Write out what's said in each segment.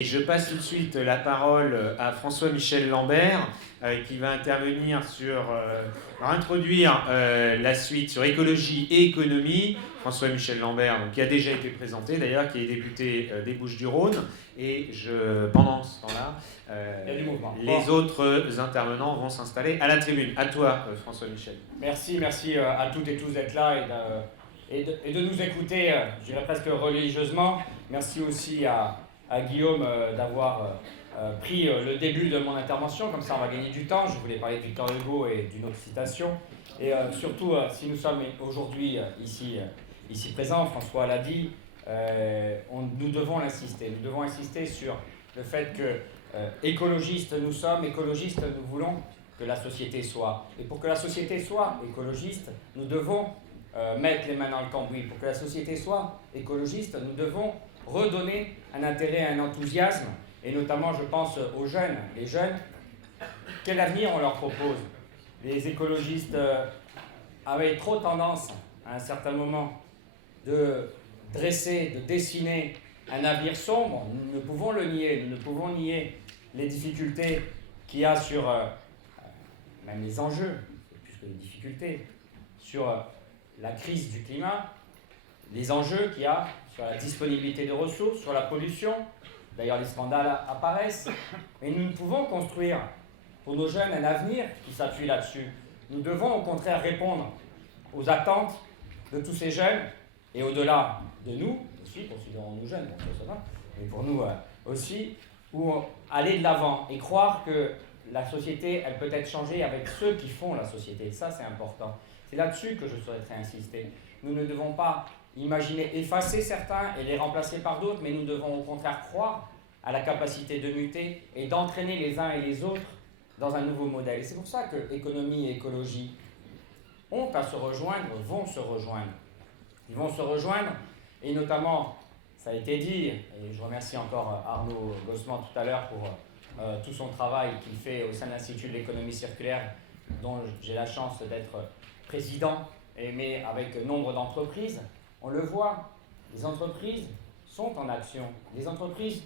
Et je passe tout de suite la parole à François-Michel Lambert, qui va intervenir pour introduire la suite sur écologie et économie. François-Michel Lambert, qui a déjà été présenté d'ailleurs, qui est député des Bouches-du-Rhône. Et pendant ce temps-là, les autres intervenants vont s'installer à la tribune. À toi, François-Michel. Merci à toutes et tous d'être là et de nous écouter, je dirais presque religieusement. Merci aussi à Guillaume d'avoir pris le début de mon intervention, comme ça on va gagner du temps. Je voulais parler de Victor Hugo et d'une autre citation. Et surtout, si nous sommes aujourd'hui ici présents, François l'a dit, nous devons l'insister. Nous devons insister sur le fait que écologistes nous sommes, écologistes nous voulons que la société soit. Et pour que la société soit écologiste, nous devons mettre les mains dans le cambouis. Pour que la société soit écologiste, nous devons redonner un intérêt, un enthousiasme, et notamment je pense aux jeunes. Les jeunes, quel avenir on leur propose? Les écologistes avaient trop tendance, à un certain moment, de dessiner un avenir sombre. Nous ne pouvons le nier, nous ne pouvons nier les difficultés qu'il y a sur, même les enjeux, plus que les difficultés, sur la crise du climat, les enjeux qu'il y a sur la disponibilité de ressources, sur la pollution. D'ailleurs, les scandales apparaissent. Mais nous ne pouvons construire pour nos jeunes un avenir qui s'appuie là-dessus. Nous devons au contraire répondre aux attentes de tous ces jeunes et au-delà de nous, aussi, considérons-nous jeunes, mais pour nous aussi, pour aller de l'avant et croire que la société, elle peut être changée avec ceux qui font la société. Ça, c'est important. C'est là-dessus que je souhaiterais insister. Nous ne devons pas imaginer effacer certains et les remplacer par d'autres, mais nous devons au contraire croire à la capacité de muter et d'entraîner les uns et les autres dans un nouveau modèle. Et c'est pour ça que économie et écologie ont à se rejoindre, vont se rejoindre. Ils vont se rejoindre, et notamment, ça a été dit, et je remercie encore Arnaud Gossman tout à l'heure pour tout son travail qu'il fait au sein de l'Institut de l'économie circulaire, dont j'ai la chance d'être président, mais avec nombre d'entreprises. On le voit, les entreprises sont en action. Les entreprises,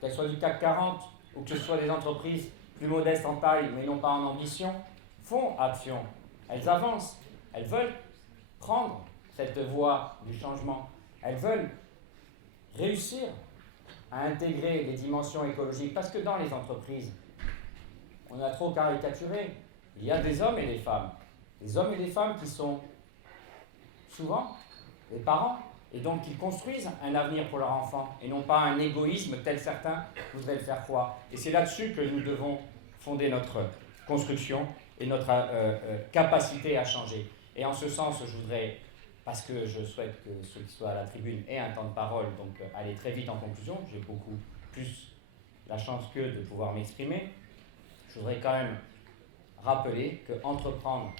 qu'elles soient du CAC 40 ou que ce soit des entreprises plus modestes en taille, mais non pas en ambition, font action. Elles avancent. Elles veulent prendre cette voie du changement. Elles veulent réussir à intégrer les dimensions écologiques. Parce que dans les entreprises, on a trop caricaturé. Il y a des hommes et des femmes. Des hommes et des femmes qui sont souvent les parents, et donc qui construisent un avenir pour leurs enfants, et non pas un égoïsme tel certains voudraient le faire croire. Et c'est là-dessus que nous devons fonder notre construction et notre capacité à changer. Et en ce sens, je voudrais, parce que je souhaite que ceux qui soient à la tribune aient un temps de parole, donc aller très vite en conclusion, j'ai beaucoup plus la chance qu'eux de pouvoir m'exprimer, je voudrais quand même rappeler que entreprendre,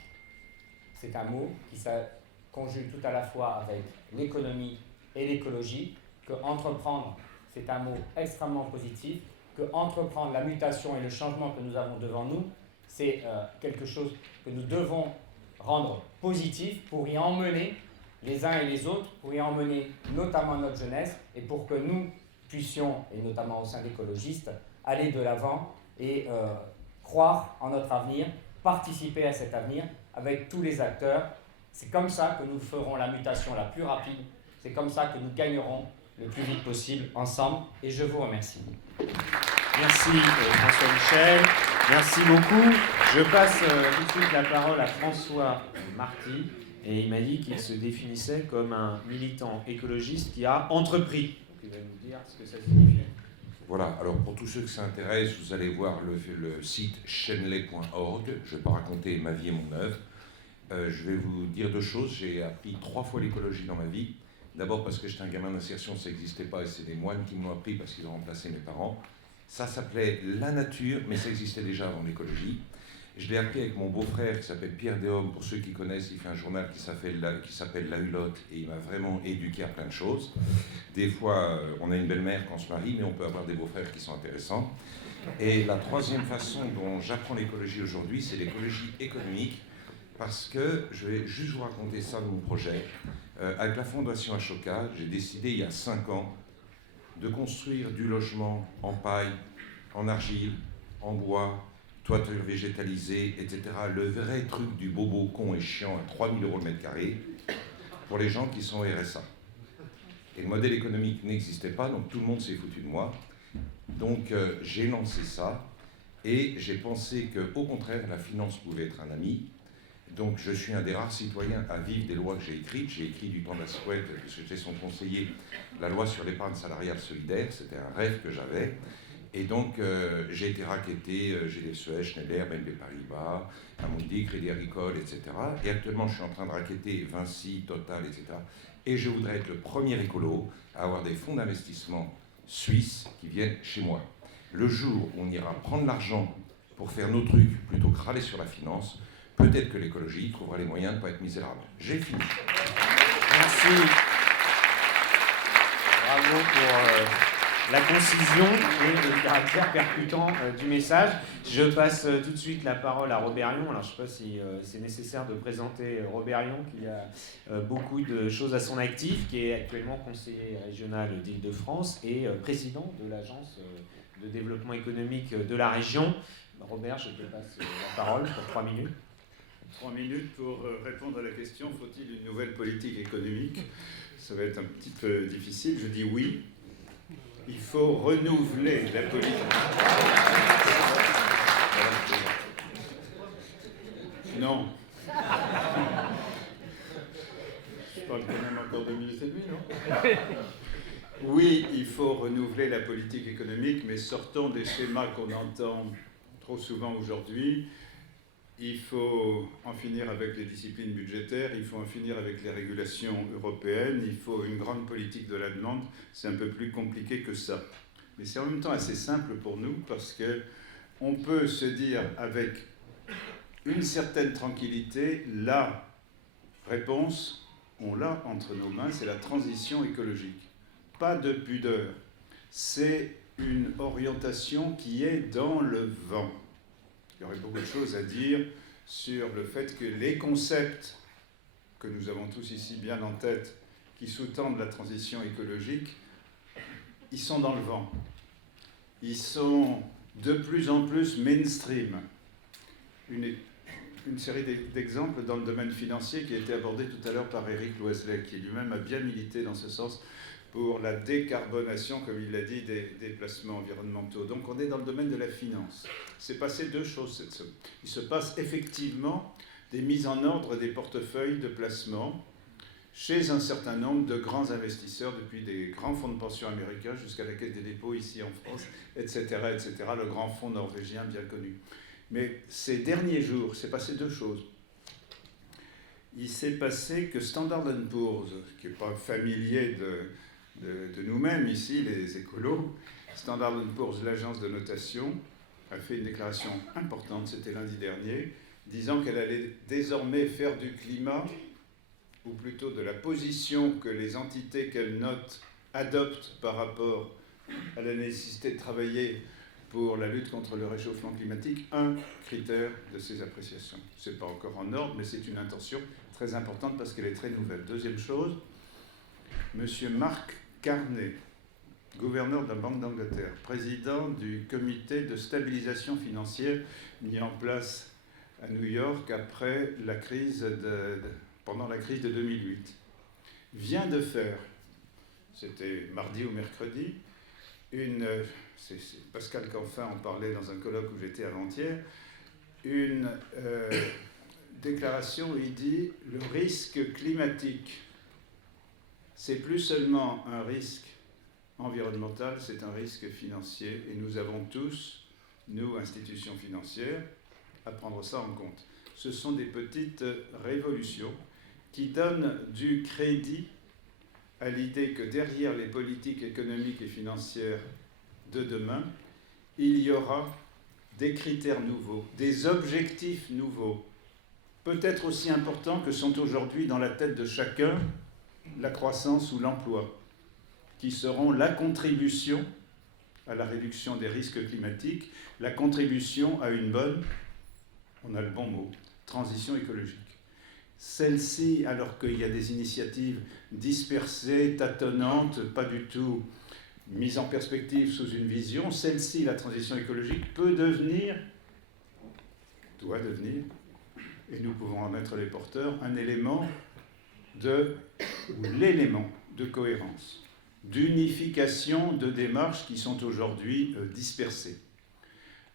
c'est un mot qui conjugue tout à la fois avec l'économie et l'écologie, que entreprendre, c'est un mot extrêmement positif, que entreprendre la mutation et le changement que nous avons devant nous, c'est quelque chose que nous devons rendre positif pour y emmener les uns et les autres, pour y emmener notamment notre jeunesse, et pour que nous puissions, et notamment au sein d'écologistes, aller de l'avant et croire en notre avenir, participer à cet avenir avec tous les acteurs. C'est comme ça que nous ferons la mutation la plus rapide, c'est comme ça que nous gagnerons le plus vite possible ensemble, et je vous remercie. Merci François-Michel, merci beaucoup. Je passe tout de suite la parole à François Marty, et il m'a dit qu'il se définissait comme un militant écologiste qui a entrepris. Donc il va nous dire ce que ça signifie. Voilà, alors pour tous ceux qui s'intéressent, vous allez voir le site chenley.org. Je vais pas raconter ma vie et mon œuvre. Je vais vous dire deux choses. J'ai appris 3 fois l'écologie dans ma vie. D'abord parce que j'étais un gamin d'insertion, ça n'existait pas, et c'est des moines qui m'ont appris parce qu'ils ont remplacé mes parents. Ça s'appelait la nature, mais ça existait déjà avant l'écologie. Je l'ai appris avec mon beau-frère qui s'appelle Pierre Déhomme. Pour ceux qui connaissent, il fait un journal qui s'appelle La Hulotte, et il m'a vraiment éduqué à plein de choses. Des fois, on a une belle-mère quand on se marie, mais on peut avoir des beaux-frères qui sont intéressants. Et la troisième façon dont j'apprends l'écologie aujourd'hui, c'est l'écologie économique, parce que je vais juste vous raconter ça de mon projet. Avec la Fondation Ashoka, j'ai décidé il y a 5 ans de construire du logement en paille, en argile, en bois, toiture végétalisée, etc. Le vrai truc du bobo con et chiant à 3 000 € le mètre carré pour les gens qui sont au RSA. Et le modèle économique n'existait pas, donc tout le monde s'est foutu de moi. Donc j'ai lancé ça et j'ai pensé qu'au contraire, la finance pouvait être un ami. Donc je suis un des rares citoyens à vivre des lois que j'ai écrites. J'ai écrit du temps d'Asquette, parce que j'étais son conseiller, la loi sur l'épargne salariale solidaire, c'était un rêve que j'avais. Et donc j'ai été racketté, GDSES, Schneider, BNP Paribas, Amundi, Crédit Agricole, etc. Et actuellement je suis en train de racketter Vinci, Total, etc. Et je voudrais être le premier écolo à avoir des fonds d'investissement suisses qui viennent chez moi. Le jour où on ira prendre l'argent pour faire nos trucs plutôt que râler sur la finance, peut-être que l'écologie trouvera les moyens de ne pas être misérable. J'ai fini. Merci. Bravo pour la concision et le caractère percutant du message. Je passe tout de suite la parole à Robert Lyon. Alors, je ne sais pas si c'est nécessaire de présenter Robert Lyon, qui a beaucoup de choses à son actif, qui est actuellement conseiller régional d'Île-de-France et président de l'agence de développement économique de la région. Robert, je te passe la parole pour 3 minutes. 3 minutes pour répondre à la question, faut-il une nouvelle politique économique? Ça va être un petit peu difficile. Je dis oui. Il faut renouveler la politique. Non. Je parle quand même encore 2 minutes et demie, non? Oui, il faut renouveler la politique économique, mais sortons des schémas qu'on entend trop souvent aujourd'hui. Il faut en finir avec les disciplines budgétaires, il faut en finir avec les régulations européennes, il faut une grande politique de la demande. C'est un peu plus compliqué que ça. Mais c'est en même temps assez simple pour nous parce qu'on peut se dire avec une certaine tranquillité, la réponse, on l'a entre nos mains, c'est la transition écologique. Pas de pudeur. C'est une orientation qui est dans le vent. Il y aurait beaucoup de choses à dire sur le fait que les concepts que nous avons tous ici bien en tête, qui sous-tendent la transition écologique, ils sont dans le vent. Ils sont de plus en plus mainstream. Une série d'exemples dans le domaine financier qui a été abordé tout à l'heure par Eric Loiselet, qui lui-même a bien milité dans ce sens pour la décarbonation, comme il l'a dit, des placements environnementaux. Donc on est dans le domaine de la finance. C'est passé 2 choses cette semaine. Il se passe effectivement des mises en ordre des portefeuilles de placement chez un certain nombre de grands investisseurs, depuis des grands fonds de pension américains jusqu'à la Caisse des dépôts ici en France, etc., etc., le grand fonds norvégien bien connu. Mais ces derniers jours, s'est passé 2 choses. Il s'est passé que Standard & Poor's, qui n'est pas familier de nous-mêmes ici, les écolos, Standard & Poor's, l'agence de notation, a fait une déclaration importante, c'était lundi dernier, disant qu'elle allait désormais faire du climat, ou plutôt de la position que les entités qu'elle note adoptent par rapport à la nécessité de travailler pour la lutte contre le réchauffement climatique, un critère de ses appréciations. Ce n'est pas encore en ordre, mais c'est une intention très importante parce qu'elle est très nouvelle. Deuxième chose, M. Mark Carney, gouverneur de la Banque d'Angleterre, président du comité de stabilisation financière mis en place à New York après la crise pendant la crise de 2008, vient de faire, c'était mardi ou mercredi, c'est Pascal Canfin en parlait dans un colloque où j'étais avant-hier, une déclaration où il dit « Le risque climatique, c'est plus seulement un risque environnemental, c'est un risque financier et nous avons tous, nous, institutions financières, à prendre ça en compte. » Ce sont des petites révolutions qui donnent du crédit à l'idée que derrière les politiques économiques et financières de demain, il y aura des critères nouveaux, des objectifs nouveaux, peut-être aussi importants que sont aujourd'hui dans la tête de chacun la croissance ou l'emploi, qui seront la contribution à la réduction des risques climatiques, la contribution à une bonne, on a le bon mot, transition écologique. Celle-ci, alors qu'il y a des initiatives dispersées, tâtonnantes, pas du tout mise en perspective sous une vision, celle-ci, la transition écologique, doit devenir, et nous pouvons en être les porteurs, l'élément de cohérence, d'unification de démarches qui sont aujourd'hui dispersées.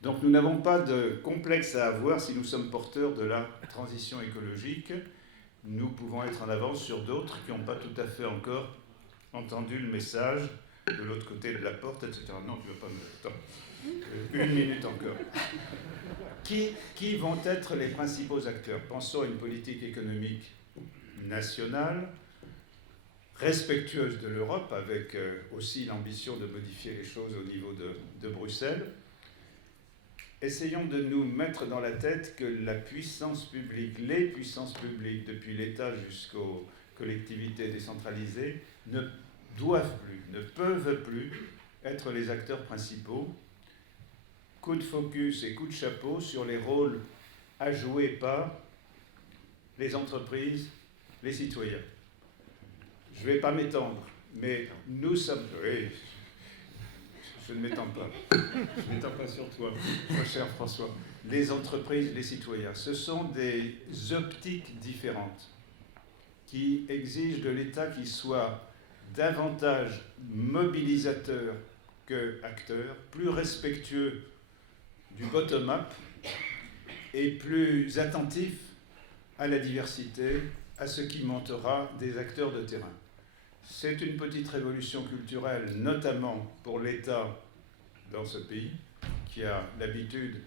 Donc nous n'avons pas de complexe à avoir si nous sommes porteurs de la transition écologique. Nous pouvons être en avance sur d'autres qui n'ont pas tout à fait encore entendu le message de l'autre côté de la porte, etc. Non, tu ne vas pas me... Attends. Une minute encore. Qui vont être les principaux acteurs? Pensons à une politique économique nationale, respectueuse de l'Europe, avec aussi l'ambition de modifier les choses au niveau de Bruxelles. Essayons de nous mettre dans la tête que la puissance publique, les puissances publiques, depuis l'État jusqu'aux collectivités décentralisées, ne doivent plus, ne peuvent plus être les acteurs principaux. Coup de focus et coup de chapeau sur les rôles à jouer par les entreprises, les citoyens. Je ne vais pas m'étendre, mais nous sommes... Oui, je ne m'étends pas. Je ne m'étends pas sur toi, mon cher François. Les entreprises, les citoyens, ce sont des optiques différentes qui exigent de l'État qu'il soit davantage mobilisateur qu'acteur, plus respectueux du bottom-up et plus attentif à la diversité, à ce qui montera des acteurs de terrain. C'est une petite révolution culturelle, notamment pour l'État dans ce pays, qui a l'habitude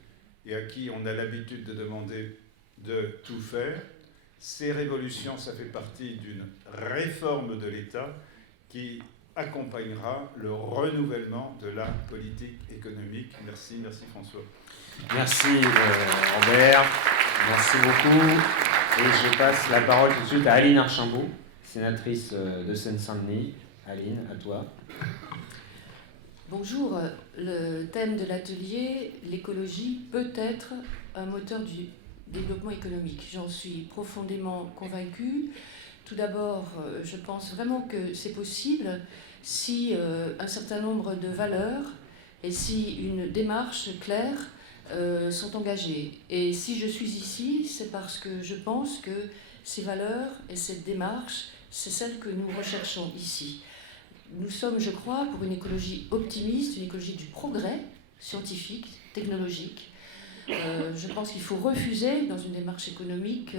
et à qui on a l'habitude de demander de tout faire. Ces révolutions, ça fait partie d'une réforme de l'État qui accompagnera le renouvellement de la politique économique. Merci François. Merci Robert, merci beaucoup. Et je passe la parole tout de suite à Aline Archambault, sénatrice de Seine-Saint-Denis. Aline, à toi. Bonjour, le thème de l'atelier, l'écologie peut être un moteur du développement économique. J'en suis profondément convaincue. Tout d'abord, je pense vraiment que c'est possible si un certain nombre de valeurs et si une démarche claire sont engagées. Et si je suis ici, c'est parce que je pense que ces valeurs et cette démarche, c'est celle que nous recherchons ici. Nous sommes, je crois, pour une écologie optimiste, une écologie du progrès scientifique, technologique. Je pense qu'il faut refuser, dans une démarche économique,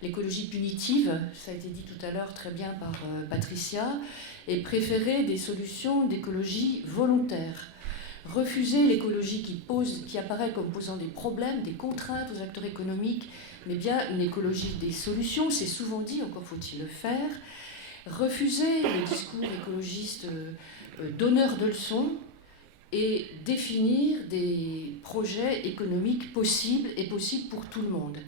l'écologie punitive, ça a été dit tout à l'heure très bien par Patricia, et préférer des solutions d'écologie volontaire. Refuser l'écologie qui apparaît comme posant des problèmes, des contraintes aux acteurs économiques, mais bien une écologie des solutions, c'est souvent dit, encore faut-il le faire. Refuser les discours écologistes donneurs de leçons et définir des projets économiques possibles et possibles pour tout le monde.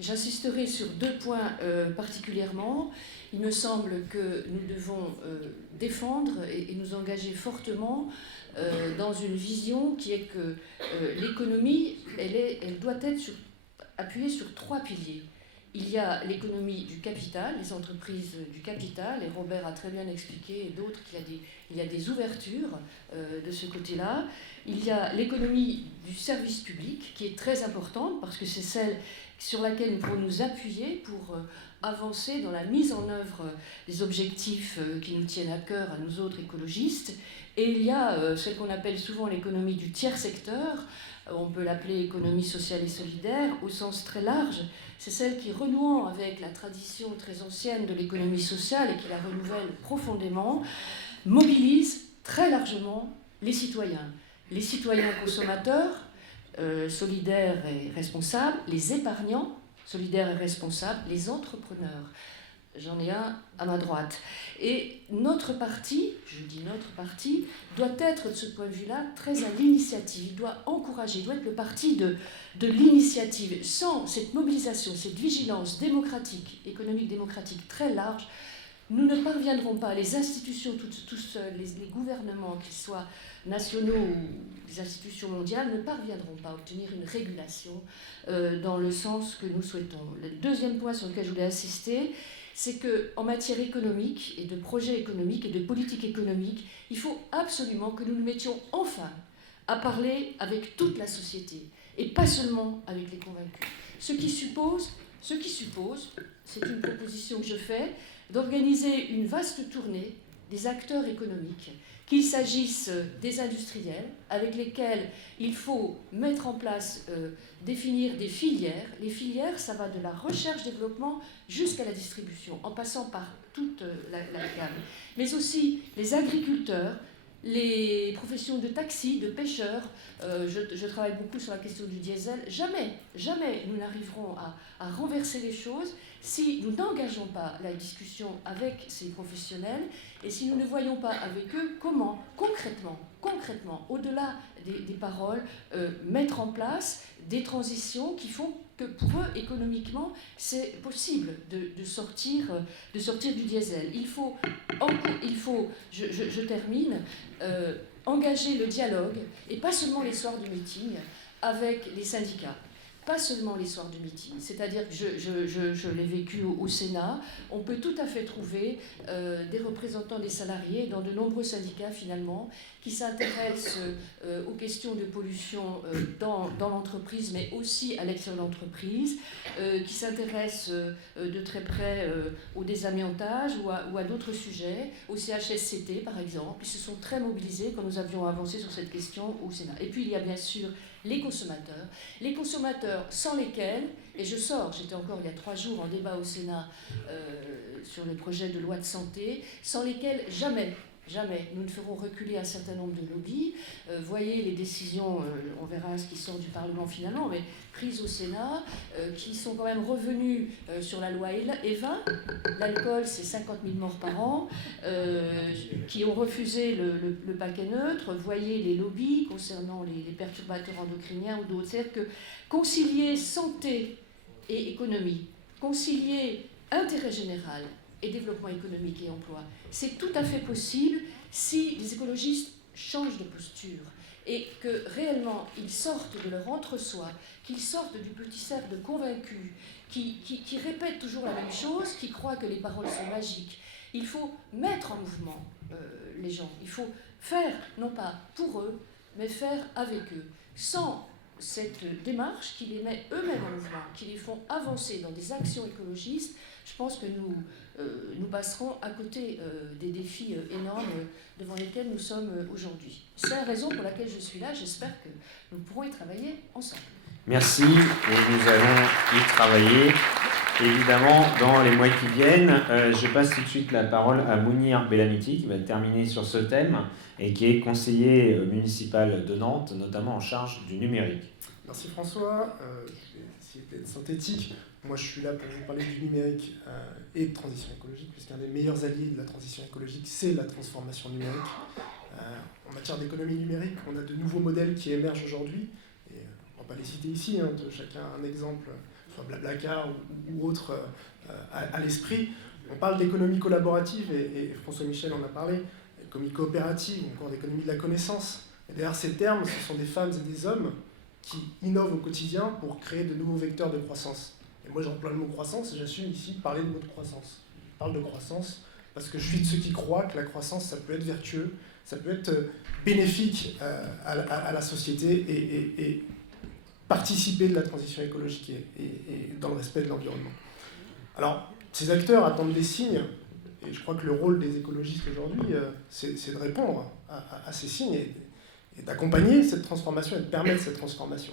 J'insisterai sur deux points particulièrement. Il me semble que nous devons défendre et nous engager fortement dans une vision qui est que l'économie, elle doit être appuyée sur trois piliers. Il y a l'économie du capital, les entreprises du capital, et Robert a très bien expliqué, et d'autres, qu'il y a des ouvertures de ce côté-là. Il y a l'économie du service public, qui est très importante, parce que c'est celle sur laquelle nous pourrons nous appuyer pour avancer dans la mise en œuvre des objectifs qui nous tiennent à cœur, à nous autres écologistes. Et il y a celle qu'on appelle souvent l'économie du tiers secteur, on peut l'appeler économie sociale et solidaire, au sens très large. C'est celle qui, renouant avec la tradition très ancienne de l'économie sociale et qui la renouvelle profondément, mobilise très largement les citoyens. Les citoyens consommateurs, solidaires et responsables, les épargnants, solidaires et responsables, les entrepreneurs. J'en ai un à ma droite. Et notre parti, je dis notre parti, doit être de ce point de vue-là très à l'initiative. Il doit encourager, il doit être le parti de l'initiative. Sans cette mobilisation, cette vigilance démocratique, économique démocratique très large, nous ne parviendrons pas, les institutions toutes seules, les gouvernements, qu'ils soient nationaux ou les institutions mondiales, ne parviendront pas à obtenir une régulation dans le sens que nous souhaitons. Le deuxième point sur lequel je voulais insister, c'est qu'en matière économique et de projets économiques et de politique économique, il faut absolument que nous nous mettions enfin à parler avec toute la société et pas seulement avec les convaincus. Ce qui suppose, c'est une proposition que je fais, d'organiser une vaste tournée des acteurs économiques, qu'il s'agisse des industriels avec lesquels il faut mettre en place, définir des filières. Les filières, ça va de la recherche-développement jusqu'à la distribution, en passant par toute la gamme. Mais aussi les agriculteurs, les professions de taxi, de pêcheurs. Je travaille beaucoup sur la question du diesel. Jamais nous n'arriverons à renverser les choses si nous n'engageons pas la discussion avec ces professionnels et si nous ne voyons pas avec eux comment, concrètement, au-delà des paroles, mettre en place des transitions qui font que pour eux, économiquement, c'est possible de sortir du diesel. Il faut je termine, engager le dialogue, et pas seulement les soirs de meeting, avec les syndicats. Pas seulement les soirs de meeting, c'est-à-dire que je l'ai vécu au Sénat, on peut tout à fait trouver des représentants des salariés dans de nombreux syndicats finalement qui s'intéressent aux questions de pollution dans l'entreprise mais aussi à l'extérieur de l'entreprise, qui s'intéressent de très près au désamiantage ou à d'autres sujets, au CHSCT par exemple. Ils se sont très mobilisés quand nous avions avancé sur cette question au Sénat. Et puis il y a bien sûr les consommateurs sans lesquels, et j'étais encore il y a 3 jours en débat au Sénat sur le projet de loi de santé, sans lesquels jamais nous ne ferons reculer un certain nombre de lobbies. Voyez les décisions, on verra ce qui sort du Parlement finalement, mais prises au Sénat, qui sont quand même revenues sur la loi Evin. L'alcool, c'est 50 000 morts par an, qui ont refusé le paquet neutre. Voyez les lobbies concernant les perturbateurs endocriniens ou d'autres. C'est-à-dire que concilier santé et économie, concilier intérêt général et développement économique et emploi, c'est tout à fait possible si les écologistes changent de posture et que réellement ils sortent de leur entre-soi, qu'ils sortent du petit cercle de convaincus qui répètent toujours la même chose, qui croient que les paroles sont magiques. Il faut mettre en mouvement les gens. Il faut faire, non pas pour eux, mais faire avec eux. Sans cette démarche qui les met eux-mêmes en mouvement, qui les font avancer dans des actions écologistes, je pense que nous passerons à côté des défis énormes devant lesquels nous sommes aujourd'hui. C'est la raison pour laquelle je suis là. J'espère que nous pourrons y travailler ensemble. Merci, et nous allons y travailler, évidemment, dans les mois qui viennent. Je passe tout de suite la parole à Mounir Bellamiti, qui va terminer sur ce thème, et qui est conseiller municipal de Nantes, notamment en charge du numérique. Merci François. Je vais essayer d'être synthétique. Moi, je suis là pour vous parler du numérique et de transition écologique, puisqu'un des meilleurs alliés de la transition écologique, c'est la transformation numérique. En matière d'économie numérique, on a de nouveaux modèles qui émergent aujourd'hui. Et on ne va pas les citer ici, de chacun un exemple, soit Blablacar ou autre à l'esprit. On parle d'économie collaborative, et François Michel en a parlé, d'économie coopérative, ou encore d'économie de la connaissance. Et derrière ces termes, ce sont des femmes et des hommes qui innovent au quotidien pour créer de nouveaux vecteurs de croissance. Et moi, j'emploie le mot croissance et j'assume ici de parler de mot de croissance. Je parle de croissance parce que je suis de ceux qui croient que la croissance, ça peut être vertueux, ça peut être bénéfique à la société et participer de la transition écologique et dans le respect de l'environnement. Alors, ces acteurs attendent des signes, et je crois que le rôle des écologistes aujourd'hui, c'est de répondre à ces signes et d'accompagner cette transformation et de permettre cette transformation.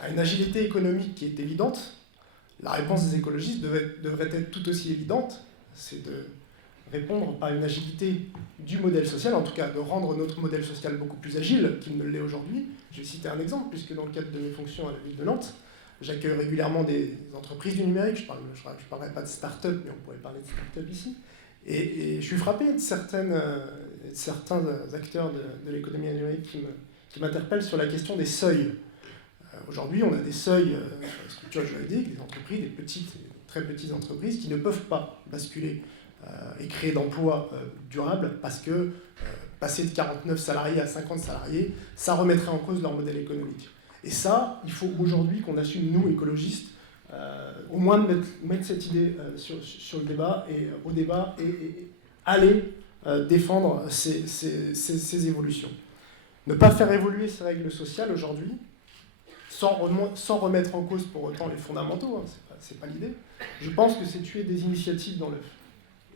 À une agilité économique qui est évidente, la réponse des écologistes devrait être tout aussi évidente, c'est de répondre par une agilité du modèle social, en tout cas de rendre notre modèle social beaucoup plus agile qu'il ne l'est aujourd'hui. Je vais citer un exemple, puisque dans le cadre de mes fonctions à la ville de Nantes, j'accueille régulièrement des entreprises du numérique, je ne parlerai pas de start-up, mais on pourrait parler de start-up ici, et je suis frappé de certains acteurs de l'économie numérique qui m'interpellent sur la question des seuils. Aujourd'hui, on a des seuils sur la structure juridique, des entreprises, des petites, très petites entreprises qui ne peuvent pas basculer et créer d'emplois durables parce que passer de 49 salariés à 50 salariés, ça remettrait en cause leur modèle économique. Et ça, il faut aujourd'hui qu'on assume, nous, écologistes, au moins de mettre cette idée sur le débat et au débat et aller défendre ces évolutions. Ne pas faire évoluer ces règles sociales aujourd'hui, sans remettre en cause pour autant les fondamentaux, hein, c'est pas l'idée. Je pense que c'est tuer des initiatives dans l'œuf.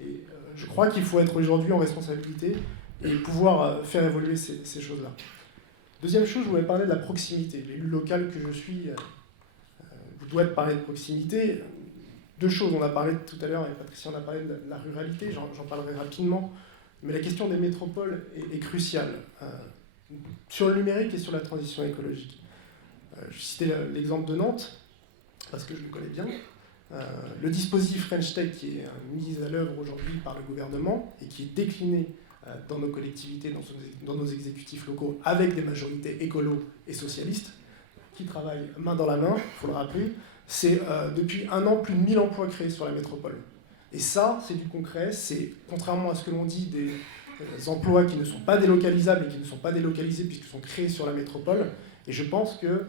Et je crois qu'il faut être aujourd'hui en responsabilité et pouvoir faire évoluer ces choses-là. Deuxième chose, je voulais parler de la proximité. L'élu local que je suis vous doit parler de proximité. Deux choses, on a parlé tout à l'heure, et Patricia en a parlé de la ruralité, j'en parlerai rapidement, mais la question des métropoles est cruciale sur le numérique et sur la transition écologique. Je citais l'exemple de Nantes, parce que je le connais bien. Le dispositif French Tech qui est mis à l'œuvre aujourd'hui par le gouvernement et qui est décliné dans nos collectivités, dans nos exécutifs locaux, avec des majorités écolos et socialistes, qui travaillent main dans la main, il faut le rappeler, c'est depuis 1 an plus de 1000 emplois créés sur la métropole. Et ça, c'est du concret, c'est, contrairement à ce que l'on dit, des emplois qui ne sont pas délocalisables et qui ne sont pas délocalisés puisqu'ils sont créés sur la métropole. Et je pense que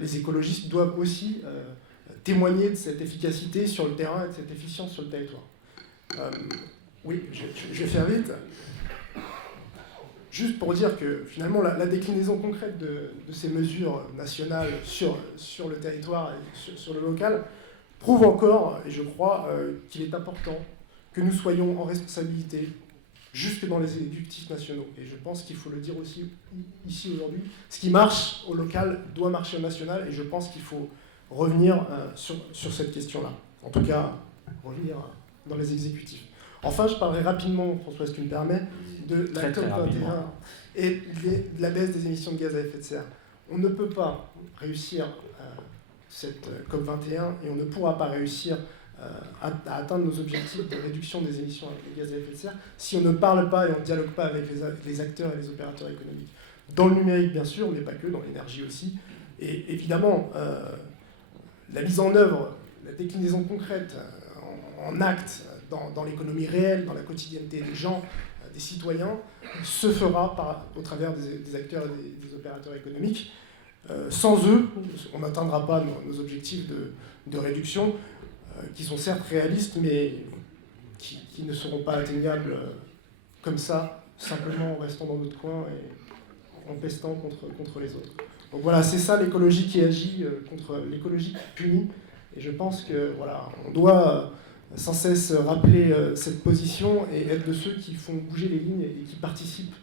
les écologistes doivent aussi témoigner de cette efficacité sur le terrain et de cette efficience sur le territoire. Oui, je vais faire vite. Juste pour dire que finalement la déclinaison concrète de ces mesures nationales sur le territoire et sur le local prouve encore, et je crois, qu'il est important que nous soyons en responsabilité jusque dans les exécutifs nationaux. Et je pense qu'il faut le dire aussi ici aujourd'hui. Ce qui marche au local doit marcher au national, et je pense qu'il faut revenir sur cette question-là. En tout cas, revenir dans les exécutifs. Enfin, je parlerai rapidement, François, si tu me permets, de la COP21 et de la baisse des émissions de gaz à effet de serre. On ne peut pas réussir cette COP21 et on ne pourra pas réussir à atteindre nos objectifs de réduction des émissions de gaz à effet de serre si on ne parle pas et on ne dialogue pas avec les acteurs et les opérateurs économiques. Dans le numérique, bien sûr, mais pas que, dans l'énergie aussi. Et évidemment, la mise en œuvre, la déclinaison concrète en actes dans l'économie réelle, dans la quotidienneté des gens, des citoyens, se fera au travers des acteurs et des opérateurs économiques. Sans eux, on n'atteindra pas nos objectifs de réduction, qui sont certes réalistes, mais qui ne seront pas atteignables comme ça, simplement en restant dans notre coin et en pestant contre les autres. Donc voilà, c'est ça l'écologie qui agit contre l'écologie qui punit. Et je pense que voilà, on doit sans cesse rappeler cette position et être de ceux qui font bouger les lignes et qui participent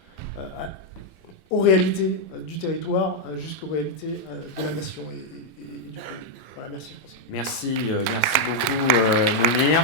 aux réalités du territoire jusqu'aux réalités de la nation et du pays. Voilà, merci François. Merci beaucoup Mounir.